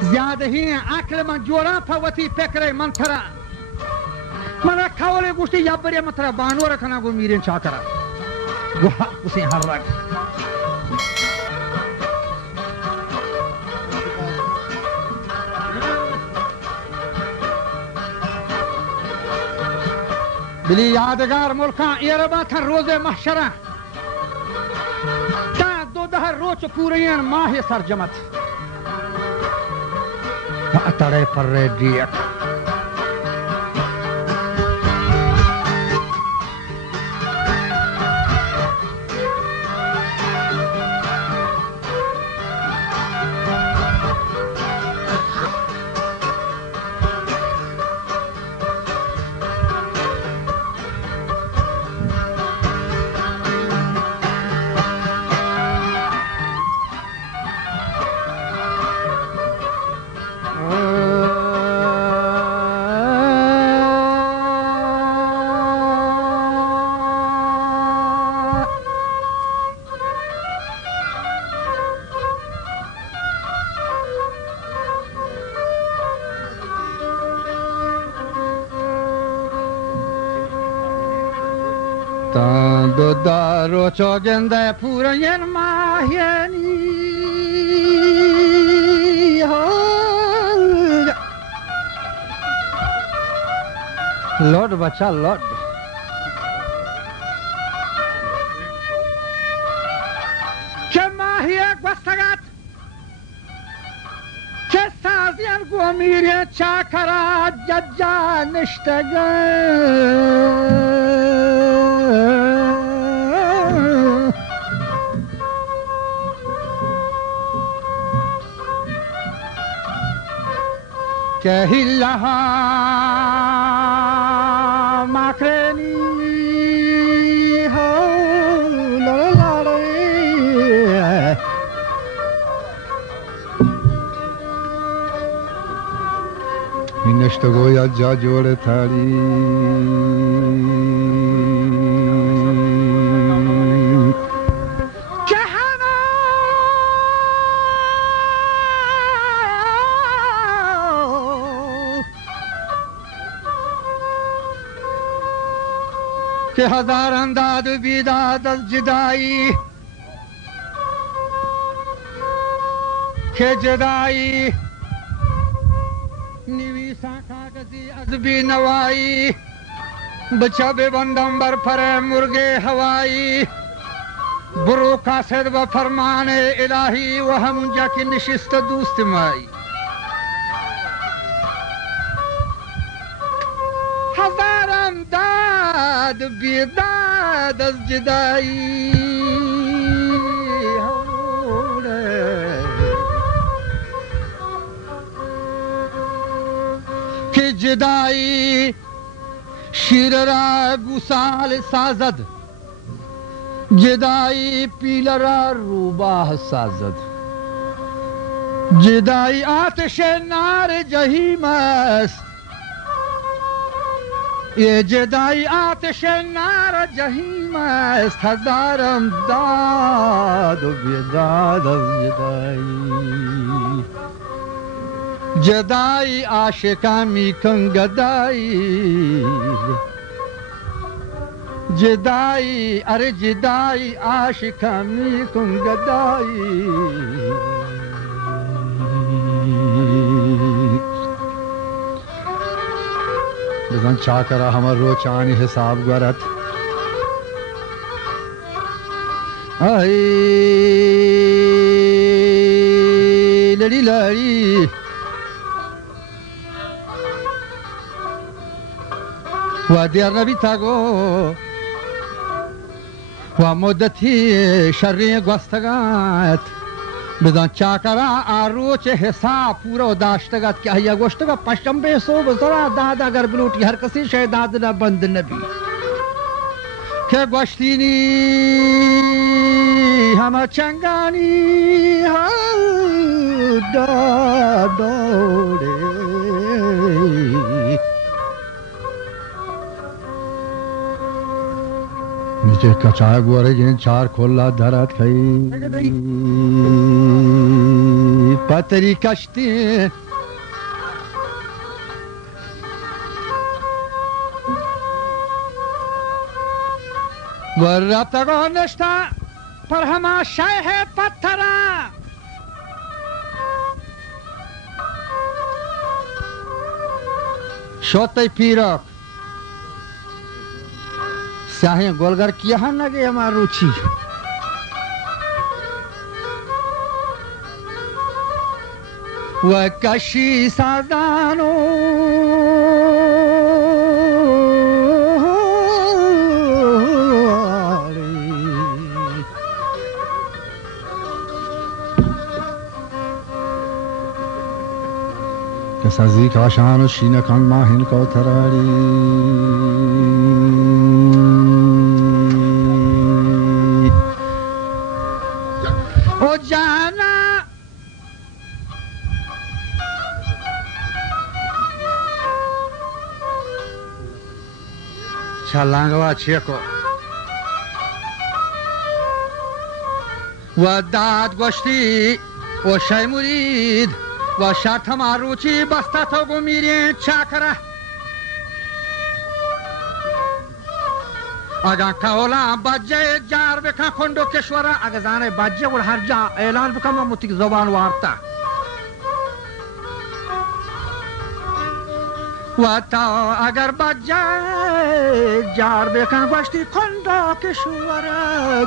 زیاده هی عقل من جورا پوتی فکر من ترا من کاوله گوشتی یا بری من ترا بانور کنا گو میرین چاکرا گو اسی هر رنگ بلی یادگار ملکان ایربا تن روز محشره تا 12 روز پوره ماه سرجمت اتڑے پر دیک دو دارو چوگنده پورین ماهینی لود بچه لود که ماهی گوستگت که سازین گومیری چاکرا ججا نشتگت که هیلها مکرنی ها لالالی این نشتگو یا جا جوڑ تاری که هزار انداد و بیداد از جدایی که جدایی نویسا کاغذی از بینوایی بچه ببندم بر پر مرغ هوایی برو قاصد و فرمان الهی و همونجا که نشست دوست مایی هزارم داد بیداد از جدایی که جدایی شیر را گوسال سازد جدایی پیل را روباه سازد جدایی آتش نار جهیم است یہ جدائی آتش نار جہیم است ہزارم داد و بیداد از جدائی جدائی عاشقاں می کن گدائی جدائی ارے جدائی عاشقاں می کن گدائی بزن چاکرا همه رو چانی حساب گرد ای لڑی لڑی و دیر نبی تاگو و مدتی شری گوستگت بزن چاکرا آروچ حساب پورا داشتگت که ایا گوشتگا پشنبه صبح زرا داد اگر بلوٹی ہر کسی شہداد نہ بند نبی کہ گوشتینی ہم چنگانی دادوڑے نیچے کچا گوارے جن چار کھولا دھرات کھئی پتری کشتی و رفتگان نشتا پر همه شیه پتره شوتی پیرک سیاهی گلگر کیا هم نگه همان روچی و کشی سازانو کسازی کاشان و شین کان ماهین کوترالی او جانا چلانگوا چیکو و داد گوشتی و شای مرید و شرط ماروچی بستا تو گو میری چاکره اگر کولا بجه جار بکن خندو کشوره اگر زانه بجه و هر جا اعلان بکن و متیک زبان وارتا و تا اگر بجه جار بکن گوشتی خندو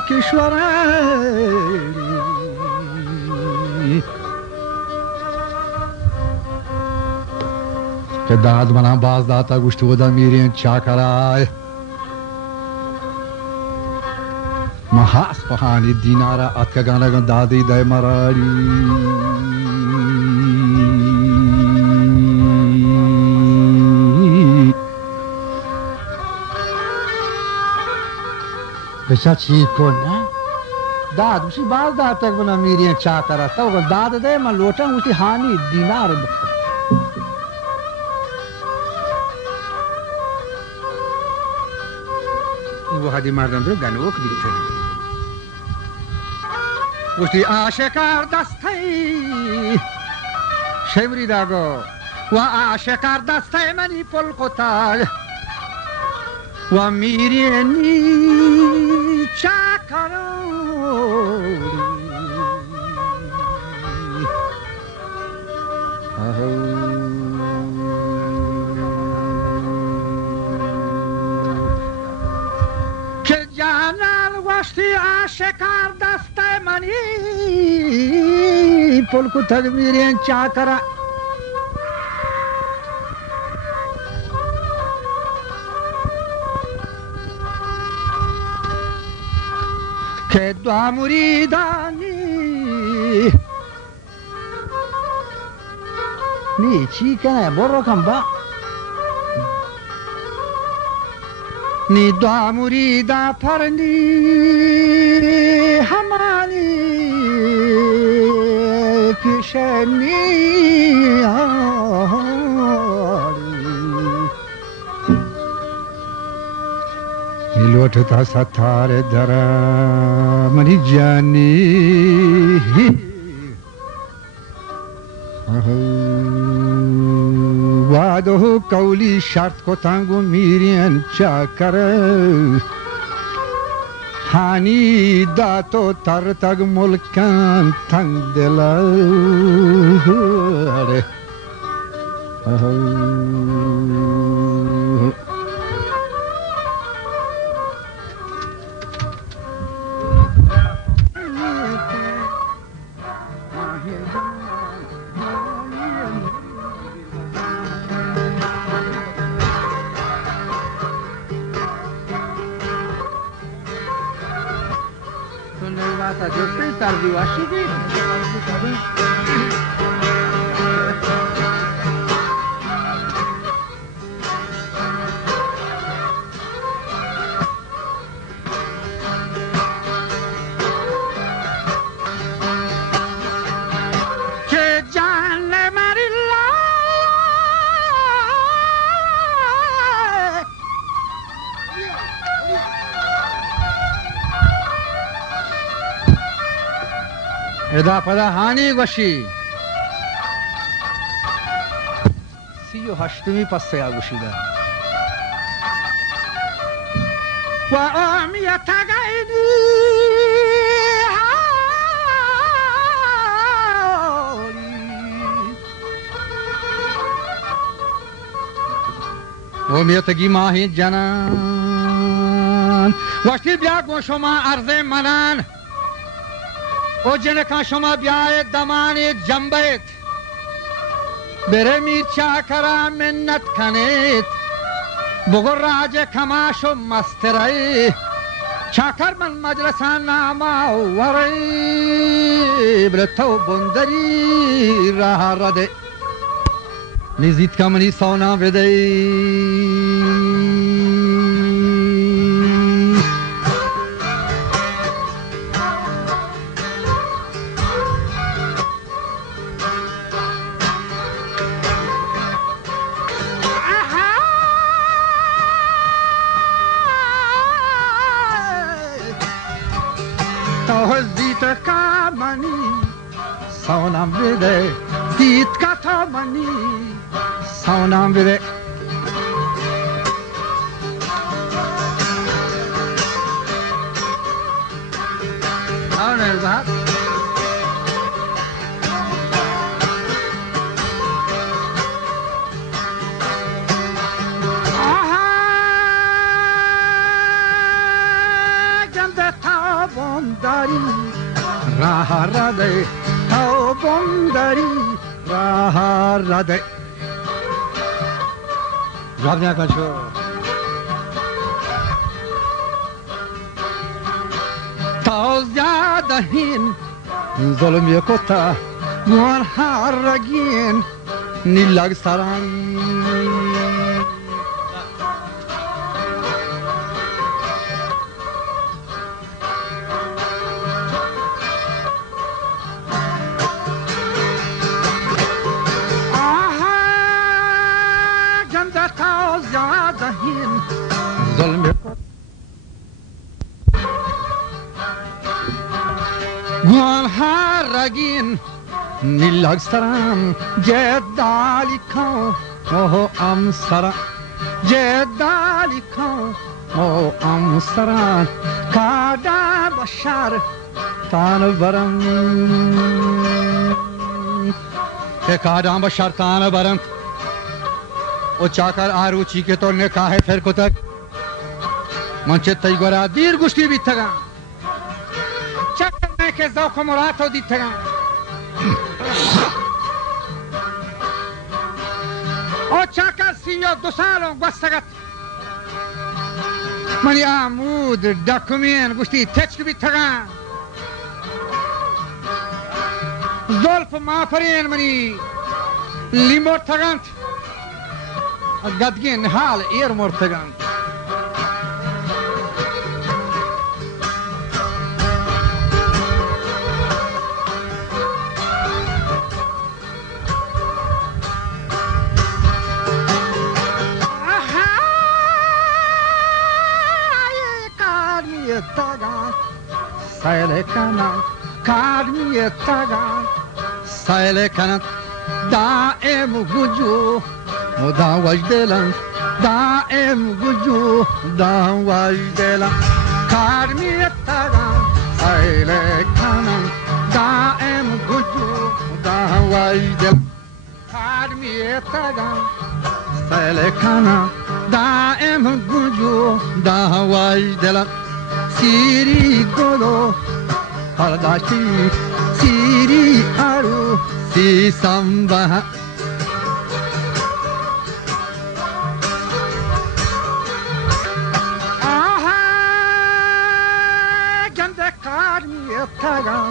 کشوره که داد منم باز داتا گوشت و دا میرین چا کرای محاس پهانی دینارا اتکا گانگان دادی دای مراری بسا چی کن نه داد بسی باز داتا گونا میرین چا کرا تو داد دای من لوٹا اسی ہانی دینار بخت و هدی مردم رو گنوک بیتن وشتی آشکار دستی شمری داگو و آشکار دستی منی پل قطال و میرینی چاکروری که جانان وشتی آشکار دسته منی پلکو تگ میرین چاکرا که دو مریدانی نی چی کنه برو کم با نی دو مریدا پرنی همانی پیشنی لوٹتا ستار درا منی جانی وعدو قولی شرط کو تنگو میرین چاکر حانی داتو تر تگ ملکان تنگ دلار Yo estoy tardío, así que... ادا پدا هانی گوشی 38 پس یا گوشیده و آمیت تگیدی آمیتگی ماهی جنان وقتی بیا گو شما عرض منان و جنکا شما بیاید دمان جنبید بره میر چاکرا منت کنید بگر راج کماش و مستری چاکر من مجلسان ناما وری برتو بندری راه رده نیزید کمنی سونا بده سونام بده دید کتا منی سونام بده آنه زد گنده تابون داری راه رده بندری راه رده جواب نکن شو تاز یادهین ظلم یکوتا موان هرگین نیلگ سران گوان هرگین نیلگ سرم جدالی کن اوه ام سرم جدالی کن اوه ام سرم کادا بشار تان برم که کادا بشار تان برم او چاکر آروچی که تو نکاح پھر کتک منچه تی گورا دیر گوشتی بیتگا چاکر نه که ذوق و مراتو دیتگا او چاکر 32 سالون گوستگت منی آمود دکومین گوشتی تچک بیتگا زلف مافرین منی لی مرتگند قدگین حال ایر مرتگند سایل کنن کارمی تگان سایل کنن دائم گجو دا وجدلن دائم گجو دا وجدلن کارمی تگان سایل کنن دائم گجو دا وجدلن کارمی تگان سایل کنن دائم گجو دا وجدلن سیری گلو پرداشتی سیری آرو سی سامبا آها گنده کارمی تگا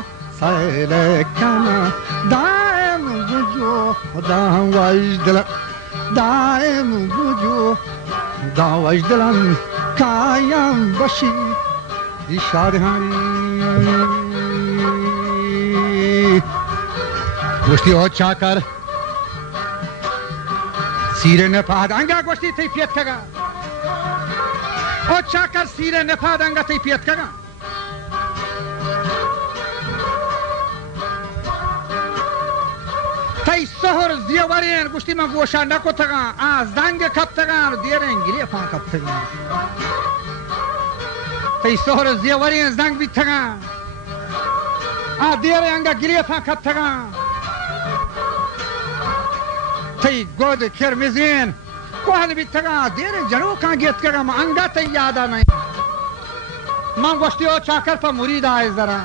سایل کنا دائم گجو دا وجدلن دائم گجو دا وجدلن کایم بشی گوشتی او چاکر سیره نپادانگا گوشتی تی پیت کگا او چاکر سیره نپادانگا تی پیت کگا تای سهر زیورین گوشتی من گوشا نکو تگان از دنگ کپ تگان دیرین گریه فان کپ تگان تای سهر زیورین زنگ بی تگان دیرین گریه فان کپ تگان تای گود کرمزین کوهن بی تگان دیرین جنو کان گیت کگان ما انگا تای یادا نہیں من گوشتی او چاکر پا مرید آئے ذرا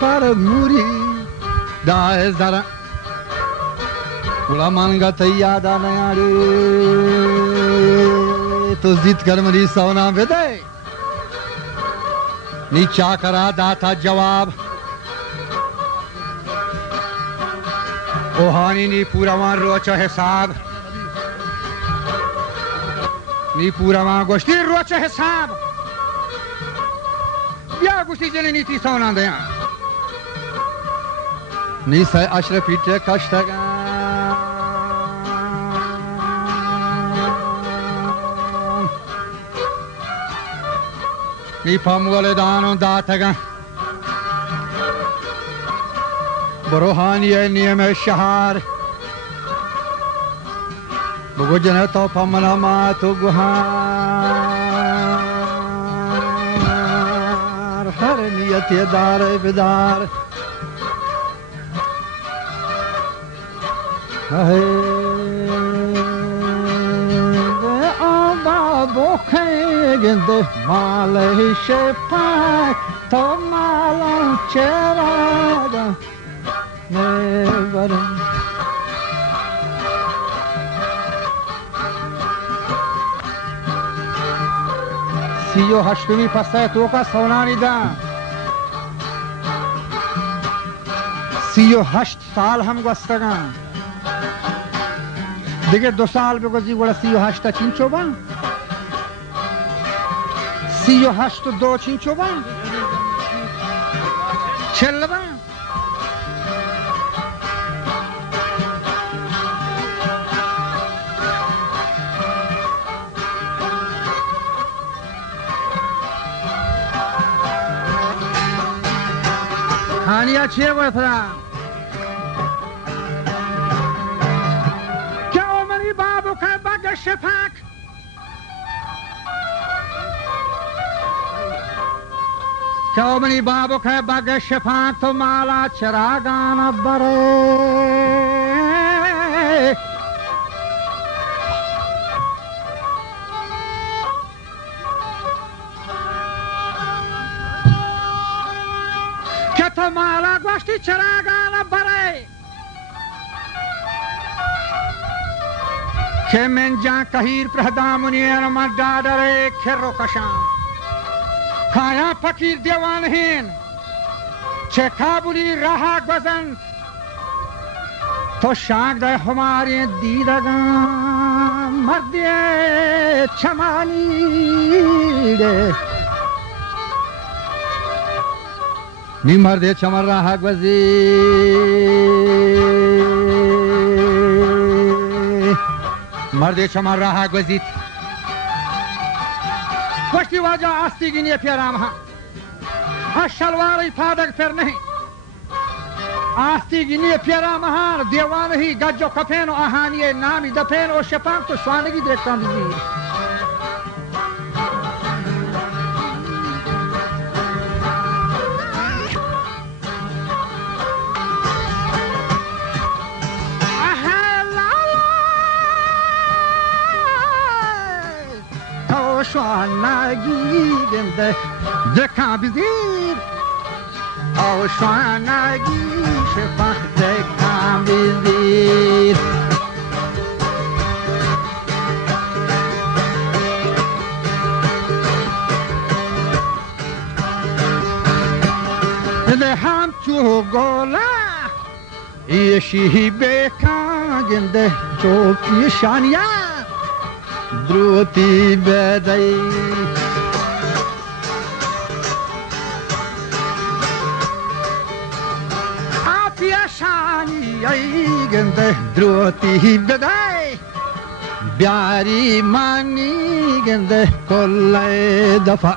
para muri da zara ulamanga tayada nayare to zid karmani sauna vede नीचा करा दाता जवाब ओहानी नी पूरा वहां रोचा हिसाब नी पूरा वहां गोष्ठी रोचा हिसाब या गोष्ठी जने नीति सोना दया नी से अशरफी टे कष्टगा नी फामुले दानो दातगा बरोहानी नियम शहर बगुजन तो फमना मा तो गुहार हर नियत दार बिदार है bokhegende male shepak to malan cherada never siyo hashtumi pasay to ka saunani da siyo hasht saal ham gostaga دیگه 2 سال بگذی ولی 38 تا چین چوبا 38 و 2 چین چوبا 40 با کھانیا چه باید پرا شفاک چوبنی بابو که بگ شفاک تو مالا چراغان بره که تو مالا گوشتی چراغان بره که من جان کهیر پردامونیر من دادره کرو کشان کایا فقیر دیوان هین چه کابولی رها گوزند تو شاک ده ہماری دیدگان مردی چمانی ده نی مردی چمن رها گوزی مرد چمن راه گذید گوشتی واجه آستیگینی پیرام ها شلواری پادک پر نہیں آستیگینی پیرام ها دیوان ہی گج و کپین و آہانی نامی دپین و شپاک تو شوانگی درکتان دیزید شوانگی گنده دکان بزیر او شوانگی شفاق دکان بزیر ده هم چو گولا ایشی بکان گنده چوکی شانیا دروتی بدای نشانی ای گنده دروتی بدای بیاری مانی گنده کل دفع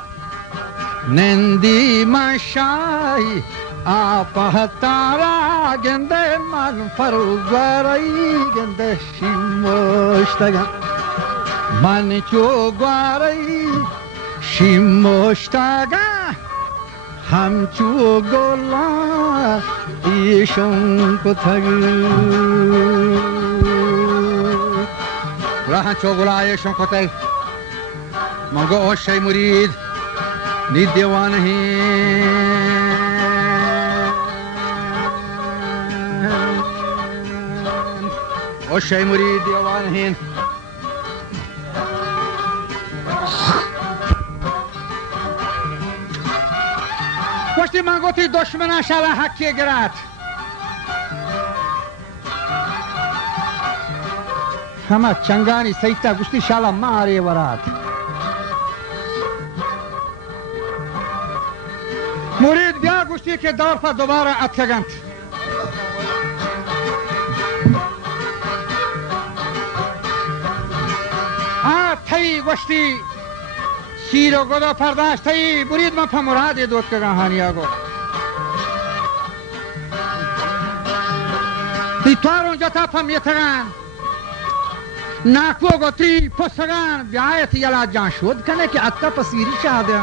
نندی مشای آپا تارا گنده من فرگواری گنده شیموشتگم من چوگواری شیموشتگم همچو گلا ایشون کتگ راهن چو گلا ایشون کتگ منگو اوشی مرید نی دیوان هی اوشی مرید دیوان هین گوشتی من گوتی دشمنان شالا حکی گرد همه چنگانی سیتا گوشتی شالا ماری ورد مرید بیا گوشتی که دور پر دوباره اتگند تایی گوشتی شیر و گدا پرداشت تایی برید من پا مراد دوت که گاهانیا گو تی توار اونجا تا پا میتگن ناکو گوتی پسگن بیایت یلا جان شد کنه که اتا پسیری شاده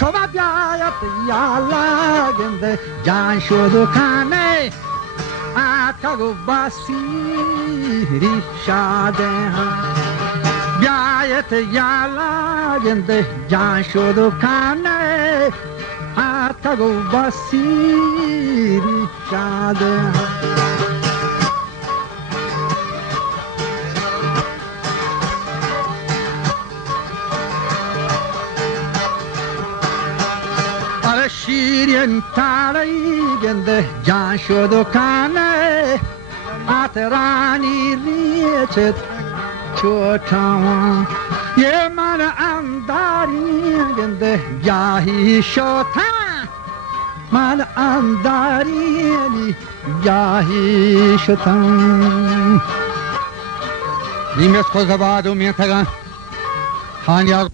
شما بیایت یالا گنده جان شد کنه اتا گو بسیری شاده بیایت یالا گنده جان شد کنه اتا گو بسیری شاده شیرین تاری گنده جان شد و کنه اترانی ریچت چوتاوان یه من انداری گنده جاهی شدن من انداری جاهی شدن نیمت خوز بادو میتگن خانیا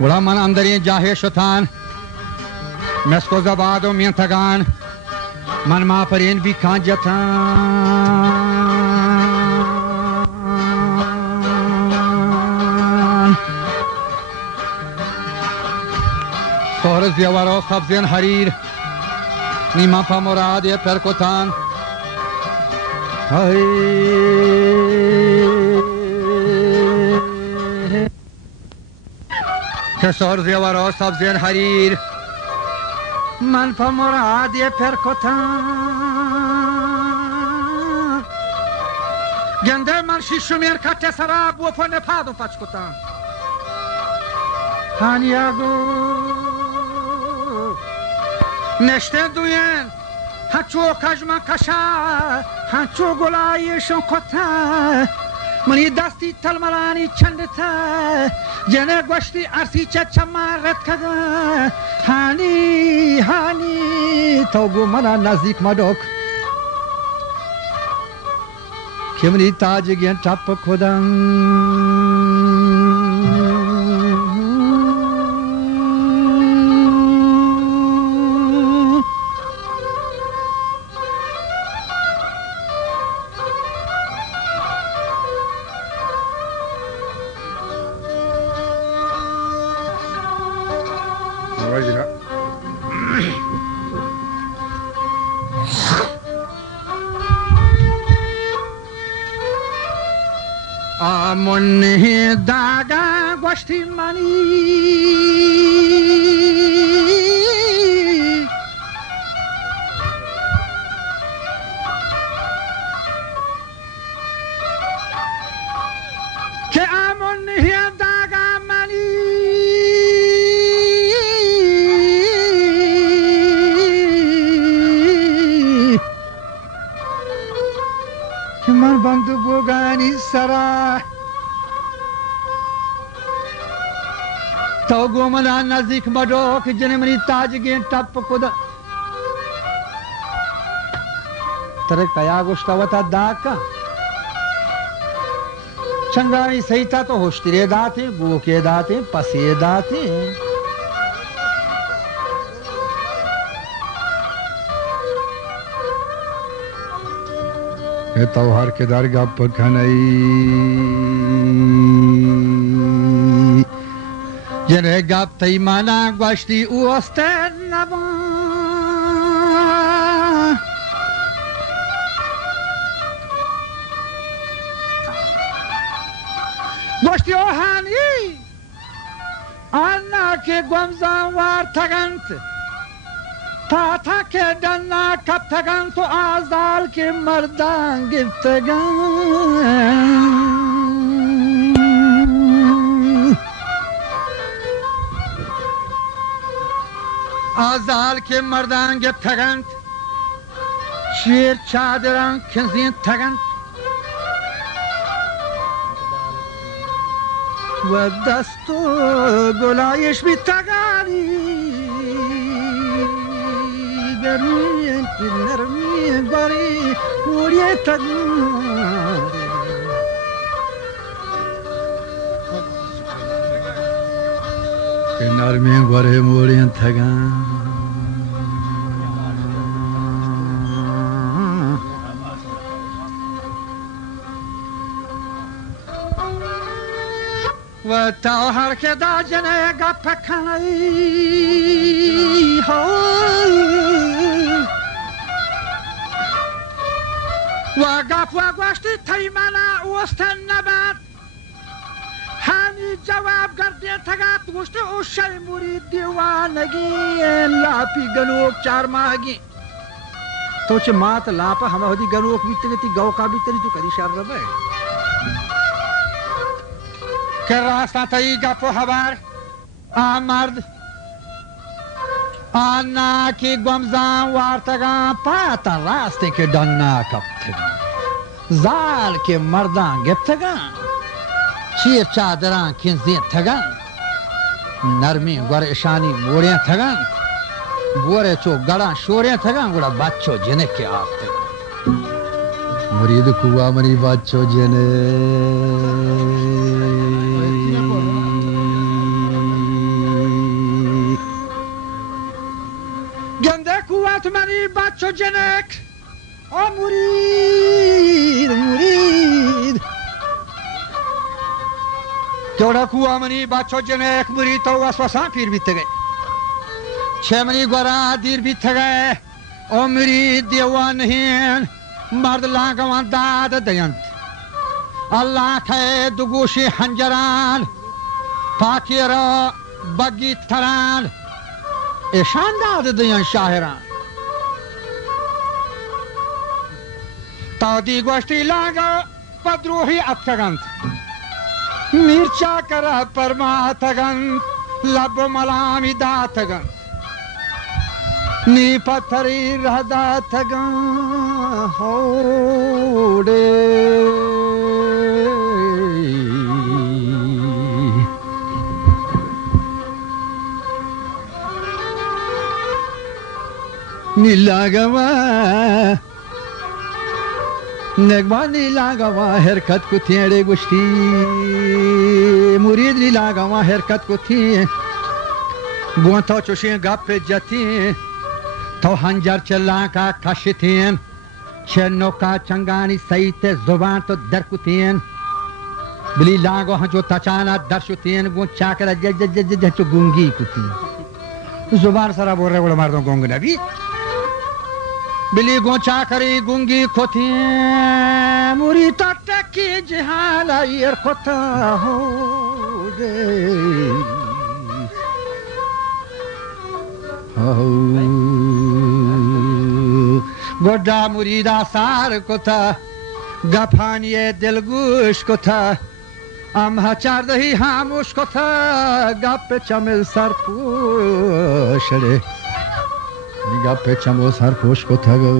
ولا من اندرین جاهی شتان مسکو زباد و مینتگان من ما پرین بی کانجتان سهر زیور و سبزین حریر نیما پا مراد پرکتان که سهر زیور و سبزین حریر من پا مرادی پرکتان گنده من شیشمیر کت سراب و پا نپاد و پچ کتان هانیاگو نشته دوین هچو کجمن کشا هچو گلایشون کتان منی دستی تلملانی چندتا جنه گوشتی عرصی چه چمارت کده هانی هانی تو گو منا نزدیک مدوک که منی تاج گین ٹپ خودم آمونه داگا گوشتی منی که آمونه داگا منی که من بندو بوگانی سرا تو گومنا نزدیک مدو که جن منی تاج گین ٹپ کدا تر کیا گوشتا وتا داکا چنگانی سیتا تو ہوشتری داتے گو کے داتے پسی داتے توهر که در گپ کنی جنه گپ تیمانا گوشتی او استن نبا گوشتی اوهانی آنا که گمزان وار تگنت تا تا که دنا کب تگن تو آزال که مردان گفتگن آزال که مردان گفتگن شیر چادران کنزین تگن و دستو گلایش بی تگانی نرمی باری موریه تگان نرمی باری موریه تگان و تا هر که دا جنه گپ کنی و گپ و گوشتی تیمنا اوستن نباد همی جواب گردی تگات گوشتی او شی موری دیوانگی لاپی گنوک چار ماهگی تو چه مات لاپا همه هدی گنوک بیتنی تی گو کا بیتنی تو کدی شر ربه که راستا تایی گپ و حبار مرد آنا کی گمزان وارتگان پاتا راستے کے ڈننا کپتگان زال کے مردان گپتگان چیر چادران کنزین تگان نرمی گور اشانی موڑیاں تگان گورے چو گڑاں شوریاں تگان گوڑا بچو جنے کے آپ تگان مرید کوا منی بچو جنے قوت منی بچو جنک مرید کیوڑا قوت منی بچو جنک مرید تو وسوسان پیر بیت گئے چھ منی گورا دیر بیت گئے مرید دیوان ہین مرد لانگوان داد دینت اللہ کھے دگوشی حنجران پاکی را بگی تران ایشان داد دیان شاہران تادی گوشتی لانگا پدروحی اتگند میرچا کرا پرماتگند لب ملامی داتگند نی پتھری رہ داتگند ہوڑے نیلاگوا نگوا نیلاگوا حرکت کو تھیڑے گشتی مرید نیلاگوا حرکت کو تھی گوان تو چوشیں گپ پہ جتی تو ہنجر چلان کا کش تھین چھنو کا چنگانی سیت زبان تو در کو تھین بلی لانگو ہنچو تچانا در شو تھین گوان چاکر جج گونگی کو تھی زبان سرا بول رہے گوڑا مردوں گونگ نبی بلی گونچا کری گونگی کھوتی موری تٹکی جہالا یر کھوتا ہو دے گوڑا مریدہ سار کھوتا گپانی دل گوش کھوتا امہا چار دہی ہاموش کھوتا گپ چمل سر پوشڑے گپ چمو سر پوش کھوتا گو